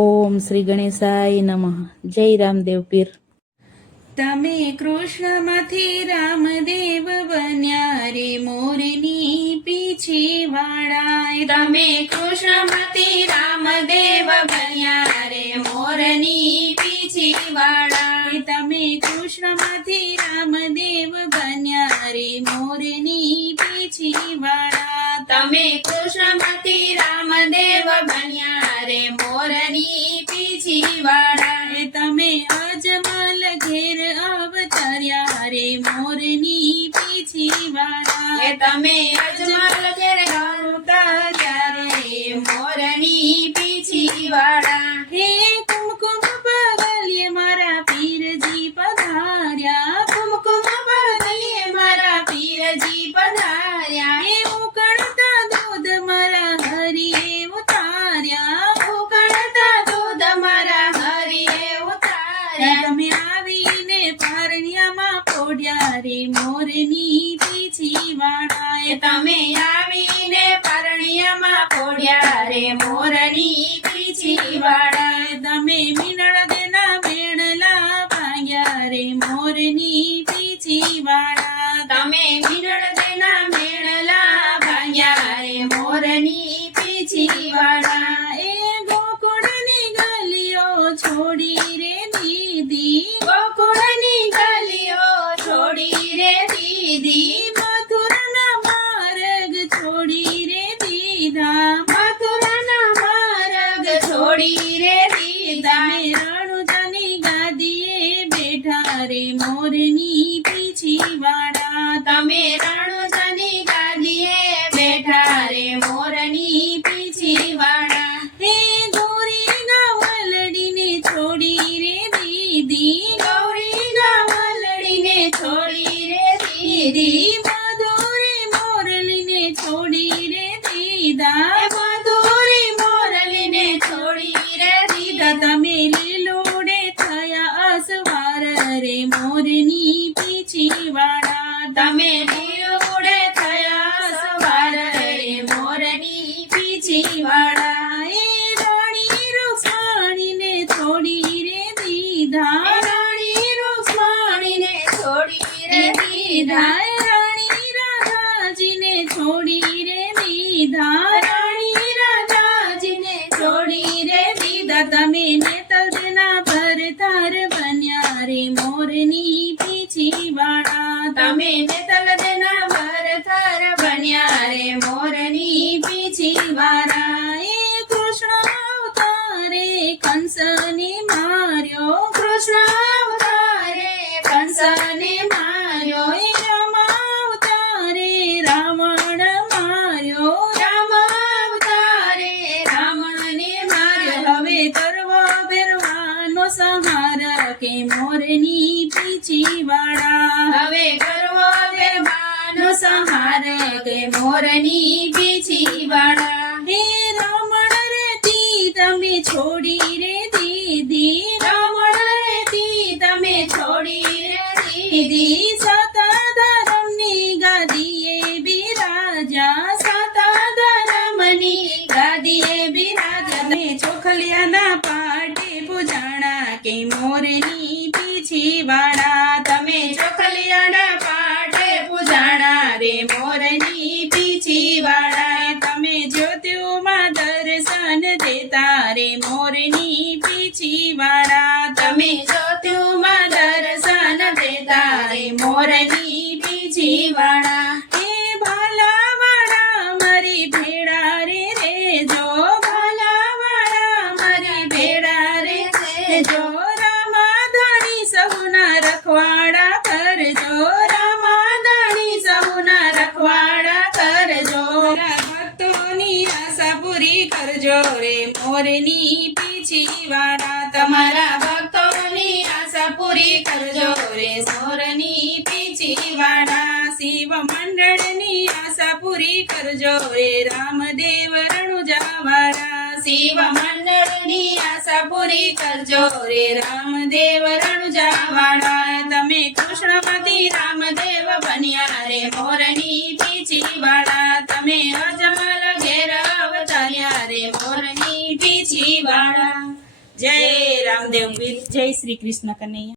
ઓમ શ્રી ગણેશાય નમઃ. જય રામદેવ પીર. તમે કૃષ્ણમાંથી રામદેવ બન્યા રે મોરની પીછી વાળા. તમે કૃષ્ણમાંથી રામદેવ બન્યા રે મોરની પીછી વાળા. તમે કૃષ્ણમાંથી રામદેવ બન્યા રે મોરની પીછી વાળા. તમે કૃષ્ણમાંથી રામદેવ બન્યા રે મોરની પીછી વાળા. તમે અજમલ ઘેર અવતર્યા રે મોરની પીછી વાળા. તમે અજમલ ઘેર અવતર્યા રે મોરની પીછી વાળા. હે કુમકુમ પગલીએ મારા પીરજી પધાર્યા. કુમકુમ પગલીએ મારા પીરજી પધાર્યા. હે ઉકળતા દૂધ મારા હરિએ ઉતાર્યા. ઉકળતા દૂધ મારા હરિએ ઉતાર્યા. તમે આવીને પરણિયામાં પોડ્યા રે મોરની પીછી વાળા. તમે આવીને પરણિયામાં પોડ્યા રે મોરની પીછી વાળા. તમે મીનળ દેના વેણલા ભાંગ્યા રે મોરની પીછી વાળા. તમે મીનળ દેના વેણલા ભાંગ્યા રે મોરની પીછી વાળા. એ ગોકુળની ગલીઓ છોડી રે દીદી. ગોકુળની ગલીઓ છોડી રે દીદી. મથુરાના માર્ગ છોડી રે દીધા. મથુરાના માર્ગ છોડી રે દીધા. રણુજાની ગાદીએ બેઠા રે મોરની પીછી વાળા. તમે રણુજાની ગાદીએ બેઠા રે મોરની પીછી વાળા. હે ગૌરી ગાવલડીને છોડી રે દીદી. ગૌરી ગાવલડીને છોડી રે દીદી. મધુરી મોરલીને છોડી રે દીધા. મધુરી મોરલીને છોડી રે દીધા. તમે લીલુડે થયા અસવાર રે મોરની પીછી વાળા. તમે લીલુડે થયા અસવાર રે મોરની પીછી વાળા. એ રાણી રૂક્ષ્મણીને છોડી રે દીધા. રાણી રૂક્ષ્મણીને છોડી રે દીધા. રાણી રાધાજીને છોડી રે દીધા. રાણી રાધાજીને છોડી રે દીધા. તમે નેતલના ભરતાર બન્યા રે મોરની પીછી વાળા. તમે નેતલના ભરતાર બન્યા રે મોરની પીછી વાળા. એ કૃષ્ણ અવતારે કંસને માર્યો. કૃષ્ણ અવતારે કંસને માર્યો. એ રામ અવતારે રાવણ માર્યો. રામ અવતારે રાવણને માર્યો. હવે કરવો બેરવાનો સંહાર કે મોરની પીછી વાળા. હવે કરવો બેરવાનો સંહાર કે મોરની પીછી વાળા. હે રાવણ રેતી તમે છોડી રે દીદી. રાવણ રેતી તમે છોડી રે દીદી. સતા ધર્મની ગાદીએ બિરાજા. સતા ધર્મની ગાદીએ બિરાજા. તમે ચોખલિયાના પાટે પૂજાણા કે મોરની પીછી વાળા. તમે ચોખલિયાના પાટે પૂજાણા રે મોરની પીછી વાળા. તમે જ્યોતિઓમાં દર્શન દેતા રે મોરની પીછી વાળા. તમે જ્યોતિઓમાં દર્શન દેતા રે મોરની પીછી વાળા. હે ભાલાવાળા મારી ભેળા રે રેજો. ભાલાવાળા મારી ભેળા રે રેજો. રામાધણી સહુના રખવાડા કરજો. રામાધણી સહુના રખવાડા કરજો. ભક્તોની આશા પૂરી કરજો રે મોરની પીછી વાળા. તમારા ભક્તોની આશા પૂરી કરજો રે મોરની પીછી વાળા. શિવ મંડળની આશા પૂરી કરજો રે રામદેવ રણુજા વાળા. શિવ મંડળની આશા પૂરી કરજો રે રામદેવ રણુજાવાળા તમે કૃષ્ણપતિ રામદેવ બન્યા રે મોરની પીછી વાળા તમે અજમલ ઘેર અવતાર્યા રે મોરની પીછી વાળા જય રામદેવ પીર જય શ્રી કૃષ્ણ કનૈયા